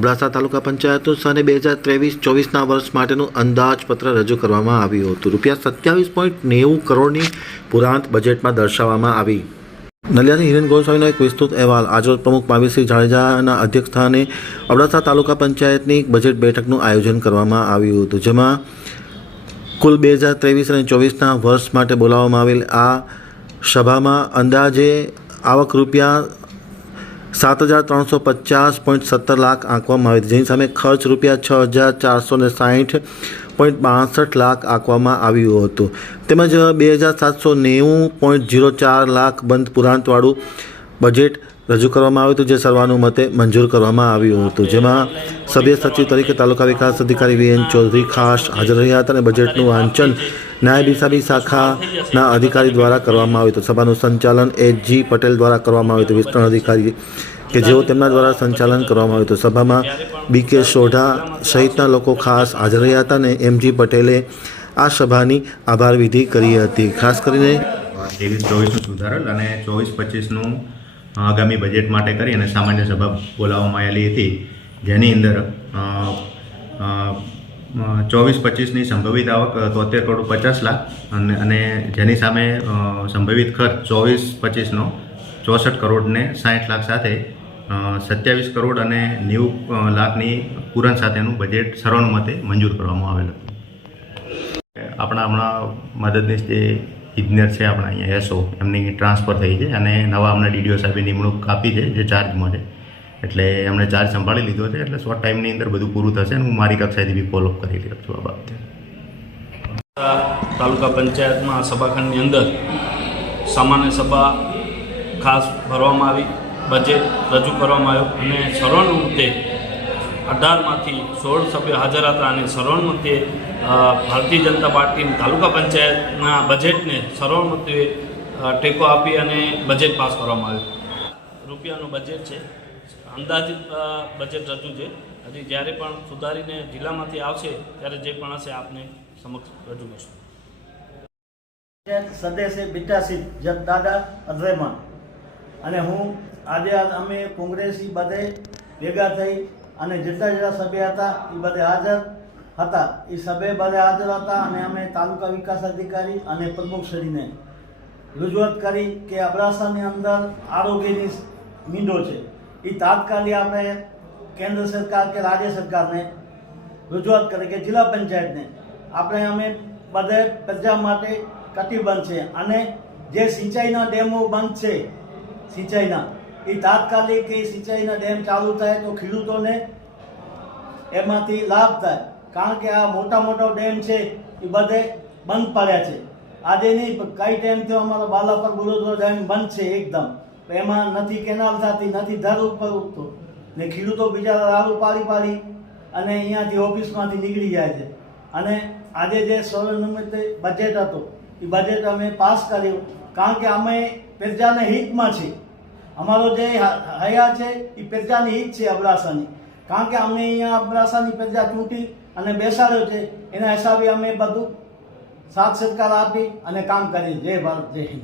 અબડાસા તાલુકા પંચાયતનું સને બે હજાર ત્રેવીસ, ચોવીસના વર્ષ માટેનું અંદાજપત્ર રજૂ કરવામાં આવ્યું હતું. રૂપિયા સત્યાવીસ પોઈન્ટ નેવું કરોડની પુરાંત બજેટમાં દર્શાવવામાં આવી. નલિયાની હિરેન ગોસ્વામીનો એક વિસ્તૃત અહેવાલ. આજરોજ પ્રમુખ માવીસિંહ જાડેજાના અધ્યક્ષસ્થાને અબડાસા તાલુકા પંચાયતની બજેટ બેઠકનું આયોજન કરવામાં આવ્યું હતું, જેમાં કુલ બે હજાર ત્રેવીસ અને ચોવીસના વર્ષ માટે બોલાવવામાં આવેલ આ સભામાં અંદાજે આવક રૂપિયા સાત હજાર ત્રણસો પચાસ પોઈન્ટ સત્તર લાખ આંકવામાં આવી હતી. જેની સામે ખર્ચ રૂપિયા છ હજાર ચારસો ને સાહીઠ પોઈન્ટ બાસઠ લાખ આંકવામાં આવ્યું હતું. તેમજ બે હજાર સાતસો નેવું પોઈન્ટ જીરો ચાર લાખ બંધ પુરાંતવાળું બજેટ રજૂ કરવામાં આવ્યું હતું, જે સર્વાનુમતે મંજૂર કરવામાં આવ્યું હતું. જેમાં સભ્ય સચિવ તરીકે તાલુકા વિકાસ અધિકારી વી એન ચૌધરી ખાસ હાજર રહ્યા હતા અને બજેટનું વાંચન નાયબ હિસાબી શાખાના અધિકારી દ્વારા કરવામાં આવ્યું હતું. સભાનું સંચાલન એચ જી પટેલ દ્વારા કરવામાં આવ્યું હતું. વિસ્તરણ અધિકારી કે જેઓ તેમના દ્વારા સંચાલન કરવામાં આવ્યું હતું. સભામાં બી કે સોઢા સહિતના લોકો ખાસ હાજર રહ્યા હતા અને એમજી પટેલે આ સભાની આભાર વિધિ કરી હતી. ખાસ કરીને ત્રેવીસ ચોવીસનું સુધારેલ અને ચોવીસ પચીસનું આગામી બજેટ માટે કરી અને સામાન્ય સભા બોલાવવામાં આવેલી હતી. જેની અંદર ચોવીસ, પચીસની સંભવિત આવક તોતેર કરોડ પચાસ લાખ અને અને જેની સામે સંભવિત ખર્ચ ચોવીસ, પચીસનો ચોસઠ કરોડને સાહીઠ લાખ સાથે સત્યાવીસ કરોડ અને નેવું લાખની પૂરણ સાથેનું બજેટ સર્વાનુમતે મંજૂર કરવામાં આવેલ. હતું આપણા હમણાં મદદનીશ જે ઇજનેર છે આપણા અહીંયા એસઓ એમની ટ્રાન્સફર થઈ છે અને નવા હમણાં ડીડીઓ સાહેબની નિમણૂક આપી છે, જે ચાર્જમાં છે. એટલે એમણે ચાર્જ સંભાળી લીધો છે, એટલે શોર્ટ ટાઈમની અંદર બધું પૂરું થશે અને હું મારી કક્ષાએથી બી ફોલોઅપ કરી રહ્યો છું આ બાબતે. તાલુકા પંચાયતમાં સભાખંડની અંદર સામાન્ય સભા ખાસ ભરવામાં આવી બજેટ રજૂ કરવામાં આવ્યો અને સર્વાનુમતે અઢારમાંથી સોળ સભ્યો હાજર હતા અને સર્વાનુમતે ભારતીય જનતા પાર્ટીની તાલુકા પંચાયતના બજેટને સર્વાનુમતે ટેકો આપી અને બજેટ પાસ કરવામાં આવ્યું. રૂપિયાનું બજેટ છે. અંદાજિત બજેટ રજૂ છે. હજી જ્યારે પણ સુધારીને જિલ્લામાંથી આવશે, ત્યારે જે પણ હશે આપને સમક્ષ રજૂ કરશું સદેશે બિટાસી જત દાદા અદ્રેમાન અને હું આજે અમે કોંગ્રેસી બધે ભેગા થઈ અને જેટલા જેટલા સભ્ય હતા એ બધે હાજર હતા. એ સભ્ય બધે હાજર હતા અને અમે તાલુકા વિકાસ અધિકારી અને પ્રમુખશ્રીને રજૂઆત કરી કે અબડાસાની અંદર આરોગ્યની મીંડો છે. એ તાત્કાલિક આપણે કેન્દ્ર સરકાર કે રાજ્ય સરકારને રજૂઆત કરી કે જિલ્લા પંચાયતને આપણે અમે બધે પ્રજા માટે કટિબંધ છે. અને જે સિંચાઈના ડેમો બંધ છે, સિંચાઈના એ તાત્કાલિક એ સિંચાઈના ડેમ ચાલુ થાય તો ખેડૂતોને એમાંથી લાભ થાય. કારણ કે આ મોટા મોટા ડેમ છે એ બધે બંધ પડ્યા છે. આજે નહીં કઈ ટાઈમથી અમારો બાલાપર બુલોદરો ડેમ બંધ છે એકદમ. એમાં નથી, કેનાલ થતી નથી, ધર ઉપર ઉઠતો ને ખેડૂતો બિચારા દારૂ પાડી પાડી અને અહીંયાથી ઓફિસમાંથી નીકળી જાય છે. અને આજે જે સર્વનિમિત્તે બજેટ હતો, એ બજેટ અમે પાસ કર્યું. કારણ કે અમે પ્રજાના હિતમાં છે અમારો જે હયા છે, એ પ્રજાની હિત છે અબડાસાની. કારણ કે અમે અહીંયા અબડાસાની પ્રજા ચૂંટી અને બેસાડ્યો છે, એના હિસાબે અમે બધું સાથ સત્કાર આપી અને કામ કરી જય ભારત, જય હિન્દ.